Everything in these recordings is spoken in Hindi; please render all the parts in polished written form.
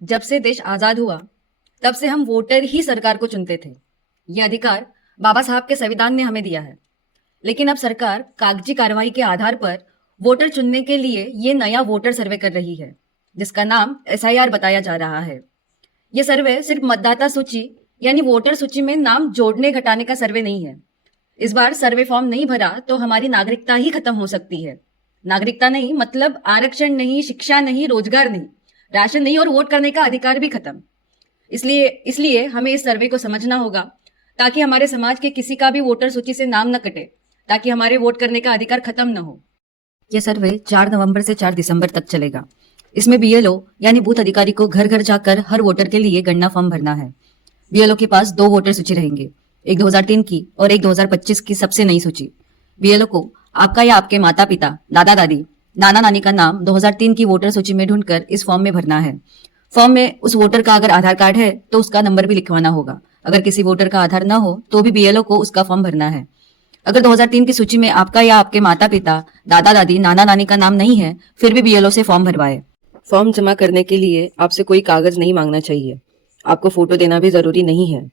जब से देश आजाद हुआ तब से हम वोटर ही सरकार को चुनते थे। ये अधिकार बाबा साहब के संविधान ने हमें दिया है। लेकिन अब सरकार कागजी कार्रवाई के आधार पर वोटर चुनने के लिए ये नया वोटर सर्वे कर रही है, जिसका नाम एसआईआर बताया जा रहा है। ये सर्वे सिर्फ मतदाता सूची यानी वोटर सूची में नाम जोड़ने घटाने का सर्वे नहीं है। इस बार सर्वे फॉर्म नहीं भरा तो हमारी नागरिकता ही खत्म हो सकती है। नागरिकता नहीं मतलब आरक्षण नहीं, शिक्षा नहीं, रोजगार नहीं, राशन नहीं और वोट करने का अधिकार भी खत्म। इसलिए इसलिए हमें इस सर्वे को समझना होगा ताकि हमारे समाज के किसी का भी वोटर सूची से नाम न कटे, ताकि हमारे वोट करने का अधिकार खत्म न हो। यह सर्वे 4 नवंबर से 4 दिसंबर तक चलेगा। इसमें बीएलओ यानी बूथ अधिकारी को घर घर जाकर हर वोटर के लिए गणना फॉर्म भरना है। बीएलओ के पास 2 वोटर सूची रहेंगे, एक 2003 की और एक 2025 की सबसे नई सूची। बीएलओ को आपका या आपके माता पिता, दादा दादी, नाना नानी का नाम 2003 की वोटर सूची में ढूंढकर इस फॉर्म में भरना है। फॉर्म में उस वोटर का अगर आधार कार्ड है तो उसका नंबर भी लिखवाना होगा। अगर किसी वोटर का आधार न हो तो भी बीएलओ को उसका फॉर्म भरना है। अगर 2003 की सूची में आपका या आपके माता पिता, दादा दादी, नाना नानी का नाम नहीं है, फिर भी बीएलओ से फॉर्म भरवाए। फॉर्म जमा करने के लिए आपसे कोई कागज नहीं मांगना चाहिए। आपको फोटो देना भी जरूरी नहीं है।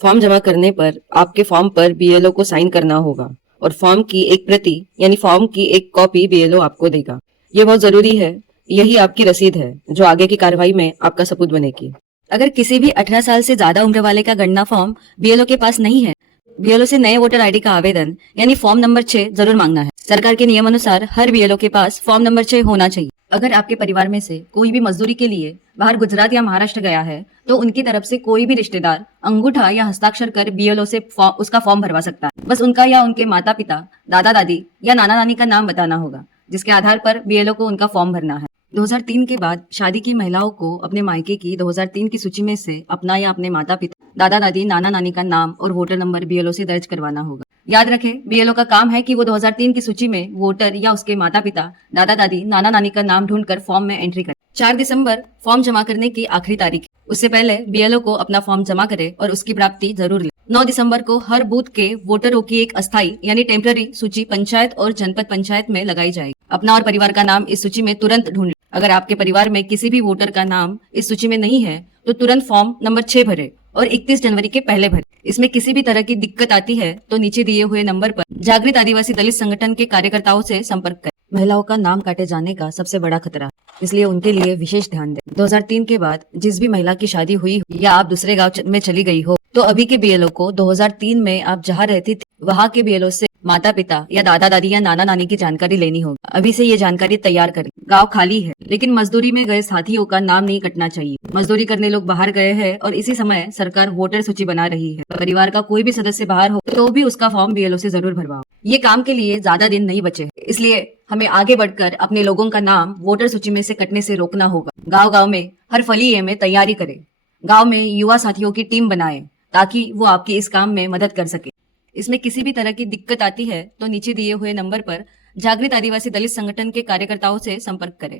फॉर्म जमा करने पर आपके फॉर्म पर बीएलओ को साइन करना होगा और फॉर्म की एक प्रति यानी फॉर्म की एक कॉपी बीएलओ आपको देगा। ये बहुत जरूरी है। यही आपकी रसीद है जो आगे की कार्रवाई में आपका सबूत बनेगी। अगर किसी भी 18 साल से ज्यादा उम्र वाले का गणना फॉर्म बीएलओ के पास नहीं है, बीएलओ से नए वोटर आईडी का आवेदन यानी फॉर्म नंबर 6 जरूर मांगना है। सरकार के नियम अनुसार हर बीएलओ के पास फॉर्म नंबर 6 होना चाहिए। अगर आपके परिवार में से कोई भी मजदूरी के लिए बाहर गुजरात या महाराष्ट्र गया है तो उनकी तरफ से कोई भी रिश्तेदार अंगूठा या हस्ताक्षर कर बीएलओ से उसका फॉर्म भरवा सकता है। बस उनका या उनके माता पिता, दादा दादी या नाना नानी का नाम बताना होगा, जिसके आधार पर बीएलओ को उनका फॉर्म भरना है। 2003 के बाद शादी की महिलाओं को अपने मायके की 2003 की सूची में से अपना या अपने माता पिता, दादा दादी, नाना नानी का नाम और वोटर नंबर बीएलओ से दर्ज करवाना होगा। याद रखें, बीएलओ का काम है कि वो 2003 की सूची में वोटर या उसके माता पिता, दादा दादी, नाना नानी का नाम ढूंढकर फॉर्म में एंट्री करे। 4 दिसंबर फॉर्म जमा करने की आखिरी तारीख है। उससे पहले बीएलओ को अपना फॉर्म जमा करे और उसकी प्राप्ति जरूर ले। 9 दिसंबर को हर बूथ के वोटरों की एक अस्थायी यानी टेम्पररी सूची पंचायत और जनपद पंचायत में लगाई जाएगी। अपना और परिवार का नाम इस सूची में तुरंत ढूंढ। अगर आपके परिवार में किसी भी वोटर का नाम इस सूची में नहीं है तो तुरंत फॉर्म नंबर 6 भरे और 31 जनवरी के पहले भरे। इसमें किसी भी तरह की दिक्कत आती है तो नीचे दिए हुए नंबर पर जागृत आदिवासी दलित संगठन के कार्यकर्ताओं से संपर्क करें। महिलाओं का नाम काटे जाने का सबसे बड़ा खतरा, इसलिए उनके लिए विशेष ध्यान दें। 2003 के बाद जिस भी महिला की शादी हुई या आप दूसरे गांव में चली गई हो तो अभी के बीएलओ को 2003 में आप जहाँ रहती थी वहाँ के बीएलओ से माता पिता या दादा दादी या नाना नानी की जानकारी लेनी होगी। अभी से ये जानकारी तैयार करें। गांव खाली है लेकिन मजदूरी में गए साथियों का नाम नहीं कटना चाहिए। मजदूरी करने लोग बाहर गए हैं और इसी समय सरकार वोटर सूची बना रही है। परिवार का कोई भी सदस्य बाहर हो तो भी उसका फॉर्म बीएलओ से जरूर भरवाओ। ये काम के लिए ज्यादा दिन नहीं बचे, इसलिए हमें आगे बढ़कर अपने लोगों का नाम वोटर सूची में से कटने से रोकना होगा। गाँव गाँव में हर फलीए में तैयारी करें। गाँव में युवा साथियों की टीम बनाए ताकि वो आपकी इस काम में मदद कर सके। इसमें किसी भी तरह की दिक्कत आती है तो नीचे दिए हुए नंबर पर जागृत आदिवासी दलित संगठन के कार्यकर्ताओं से संपर्क करें।